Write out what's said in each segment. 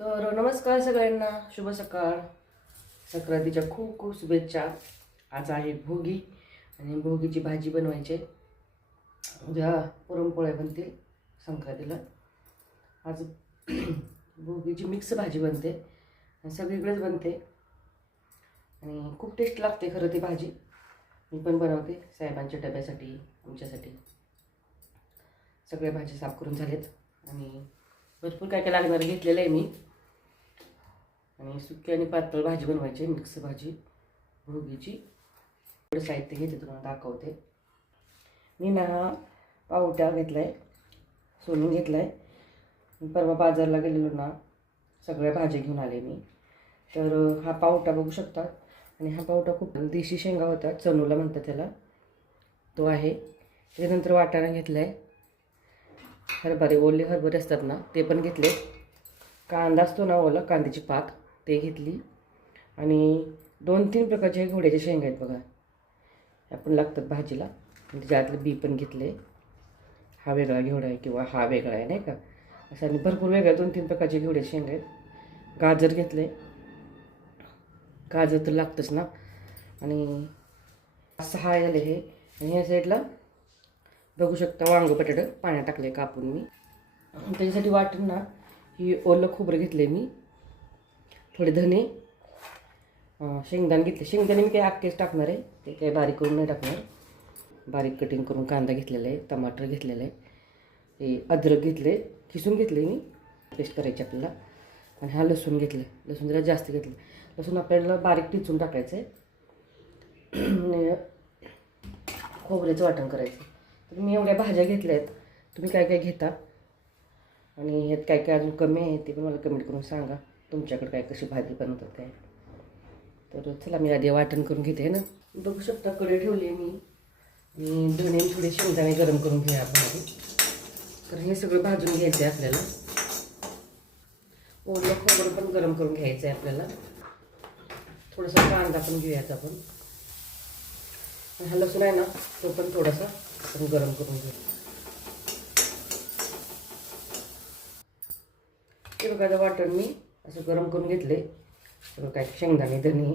तर नमस्कार सगळ्यांना, शुभ सकाळ. संक्रांतीच्या खूप खूप शुभेच्छा. आज आहे भोगी आणि भोगीची भाजी बनवायची. उद्या पुरणपोळ्या बनतील संक्रांतीला. आज भोगीची मिक्स भाजी बनते आणि सगळीकडेच बनते आणि खूप टेस्ट लागते खरं ती भाजी. मी पण बनवते साहेबांच्या डब्यासाठी, आमच्यासाठी. सगळ्या भाजी साफ करून झालेत आणि भरपूर काय काय लागणार घेतलेलं आहे मी. आणि सुकी आणि पातळ भाजी बनवायची, मिक्स भाजी भोगीची. थोडं साहित्य घेते, तुम्हाला दाखवते. मी ना पावटा घेतला आहे, सोलून घेतला आहे. परवा बाजारला गेलेलो ना, सगळ्या भाज्या घेऊन आले मी. तर हा पावटा बघू शकता. आणि हा पावटा खूप देशी शेंगा होता, चणूला म्हणतात त्याला, तो आहे. त्याच्यानंतर वाटाणा घेतला आहे, हरभरे, ओले हरभरे असतात ना ते पण घेतले. कांदा असतो ना ओला, कांद्याची पात ते घेतली. आणि 2-3 प्रकारचे घोड्याचे शेंगा आहेत बघा, आपण लागतात भाजीला. त्याच्यातले बी पण घेतले. हा वेगळा घेवडा आहे किंवा हा वेगळा आहे, नाही का, असं. आणि भरपूर वेगळ्या 2-3 प्रकारचे घेवड्याचे शेंगा आहेत. गाजर घेतले, गाजर तर लागतंच ना. आणि 6 झाले हे. आणि ह्या साईडला बघू शकता वांग बटाटे पाण्यात टाकले कापून मी. त्याच्यासाठी वाटून ना ही ओलं खोबरं घेतले मी, थोडे धने, शेंगदाणे घेतले. शेंगदाणे मी काही अख्खेच टाकणार आहे, ते काही बारीक करून नाही टाकणार. बारीक कटिंग करून कांदा घेतलेला आहे, टमाटर घेतलेलं आहे, हे अद्रक घेतले, खिसून घेतले मी, पेस्ट करायची आपल्याला. आणि हा लसूण घेतले, लसूण जरा जास्त घेतले. लसूण आपल्याला बारीक टिचून टाकायचं आहे. खोबऱ्याचं वाटण करायचं. तर मी एवढ्या भाज्या घेतल्या आहेत, तुम्ही काय काय घेता आणि ह्यात काय काय अजून कमी आहे ते पण मला कमेंट करून सांगा. तुमच्याकडे काय कशी भाजी बनवतात काय. तर चला मी आधी वाटण करून घेते ना. बघू शकता कढई ठेवली आहे मी. आणि धने थोडे शेंगदाणे गरम करून घ्या भाजी. तर हे सगळं भाजून घ्यायचं आहे आपल्याला. ओलं खोबरं पण गरम करून घ्यायचं आहे आपल्याला. थोडासा कांदा पण घेऊयात आपण. आणि हा लसूण आहे ना तो पण थोडासा आपण गरम करून घेऊ. हे बघा वाटण मी असं गरम करून घेतले. सगळं काय शेंगदाणे, धने,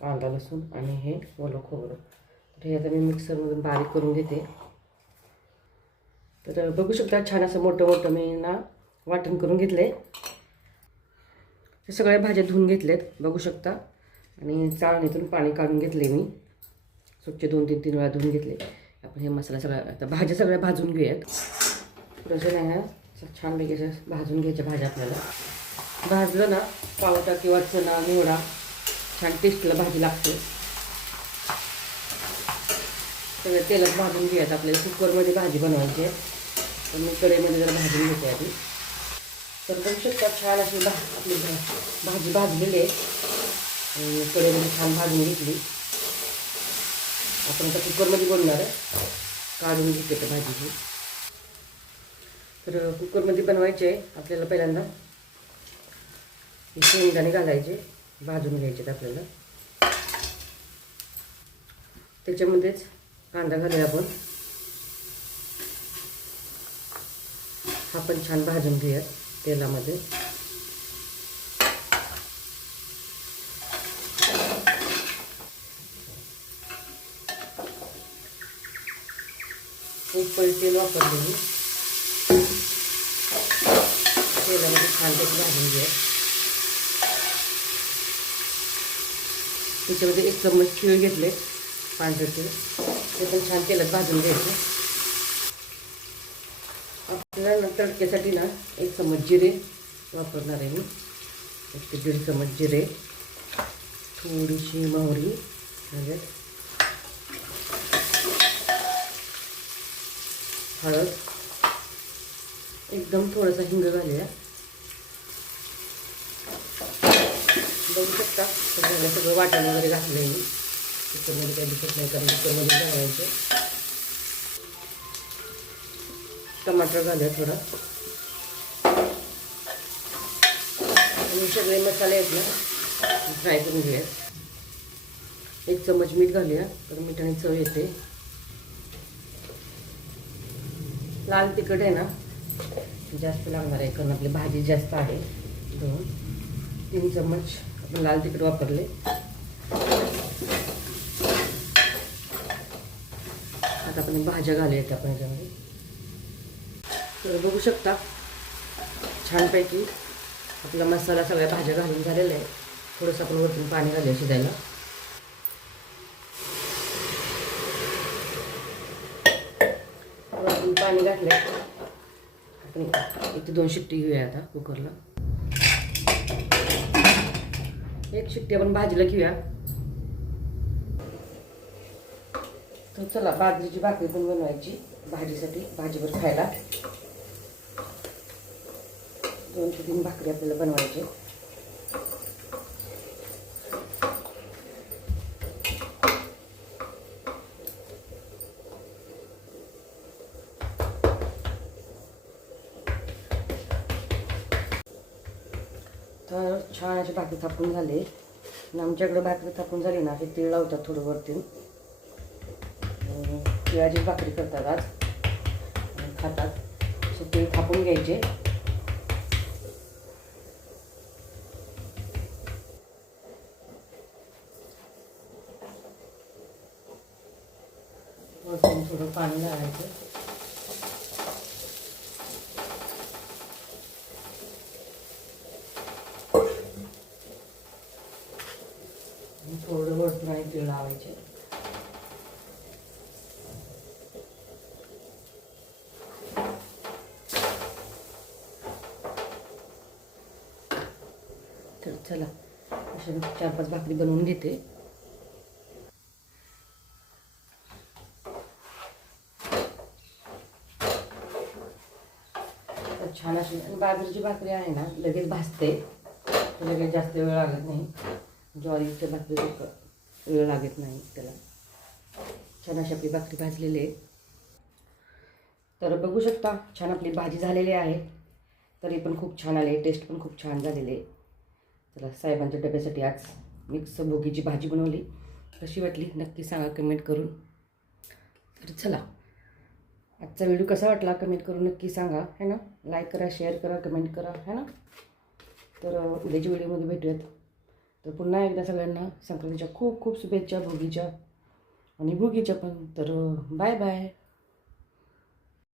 कांदा, लसूण आणि हे ओलं खोबरं. तर हे आता मी मिक्सरमधून बारीक करून घेते. तर बघू शकता छान असं मोठं मोठं मी ना वाटण करून घेतले. हे सगळ्या भाज्या धुवून घेतलेत बघू शकता. आणि चाळणीतून पाणी काढून घेतले मी, स्वच्छ 2-3 वेळा धुवून घेतले. आपण हे मसाला सगळा आता भाज्या सगळ्या भाजून घेऊयात. थोडंसं नाही ना छानपैकी असं भाजून घ्यायच्या भाज्या आपल्याला. भाजलं ना पावटा किंवा चणा, निवडा छान टेस्टला भाजी लागते. सगळं तेलात भाजून घेऊयात. आपल्याला कुकरमध्ये भाजी बनवायची आहे, तर मी कढईमध्ये जरा भाजून घेते आधी. तर बघू शकता छान अशी आपली भाजी भाजलेली आहे. कढईमध्ये छान भाजून घेतली. आपण आता कुकरमध्ये बनवणार आहे, काढून घेते तर भाजीची. तर कुकरमध्ये बनवायचे आपल्याला. पहिल्यांदा शेंगदाणे घालायचे, भाजून घ्यायचे आपल्याला. त्याच्यामध्येच कांदा घालूया आपण. हा पण छान भाजून घेऊया तेलामध्ये. एक पळी तेल वापरले मी. तेलामध्ये छानपैकी भाजून घ्या. त्याच्यामध्ये 1 चम्मच तीळ घेतले, पांढरे तीळ, ते पण छान तेलात भाजून घ्यायचे. आपल्याला तडक्यासाठी ना 1 चम्मच जिरे वापरणार आहे मी. 1 ते 1.5 चम्मच जिरे, थोडीशी मोहरी घालूयात, हळद, एकदम थोडासा हिंग घालूया. बघू शकता सगळं वाटण वगैरे घातलं आहे मी. कुकरमध्ये काही दिसत नाही कारण कुकरमध्ये बनवायचे. टमाटर घालूया थोडा. आणि सगळे मसाले आहेत ना फ्राय करून घेऊया. 1 चम्मच मीठ घालूया, तर मिठाने चव येते. लाल तिखट आहे ना जास्त लागणार आहे कारण आपली भाजी जास्त आहे. 3 चम्मच आपण लाल तिखट वापरले. आता आपण भाज्या घालूयात आपण याच्यामध्ये. तर बघू शकता छानपैकी आपला मसाला सगळ्या भाज्या घालून झालेला आहे. थोडंसं आपण वरतून पाणी घालूया शिजायला. वरतून पाणी घातलं आपण 1 ते 2 शिट्टी घेऊया आता कुकरला. 1 शिट्टी आपण भाजीला घेऊया. तर चला बाजरीची भाकरी पण बनवायची भाजीसाठी, भाजीवर खायला. 2 ते 3 भाकरी आपल्याला बनवायचे. तर छान अशी भाकरी थापून झाले. आणि आमच्याकडे भाकरी थापून झाली ना हे तीळ लावतात थोडं वरती. तिळाची भाकरी करतात आज आणि खातात. असं तीळ थापून घ्यायचे. वरतून थोडं पाणी घालायचं. थोडं वरतून आणि तीळ लावायचे. तर चला अशा 4-5 भाकरी बनवून घेते. छान अशी बाजरीची भाकरी आहे ना लगेच भाजते, तर लगेच जास्त वेळ लागत नाही. ज्वारीच्या भाकरी वेळ लागत नाही त्याला. छान अशी आपली भाकरी भाजलेली आहे. तर बघू शकता छान आपली भाजी झालेली आहे. तरी पण खूप छान आले, टेस्ट पण खूप छान झालेले आहे. चला साहेबांच्या डब्यासाठी आज मिक्स भोगीची भाजी बनवली. कशी वाटली नक्की सांगा कमेंट करून. तर चला आजचा व्हिडिओ कसा वाटला कमेंट करून नक्की सांगा, है ना. लाईक करा, शेअर करा, कमेंट करा, है ना. तर उद्याच्या व्हिडिओमध्ये भेटूयात. तर पुन्हा एकदा सगळ्यांना संक्रांतीच्या खूप खूप शुभेच्छा भोगीच्या आणि भोगीच्या पण. तर बाय बाय.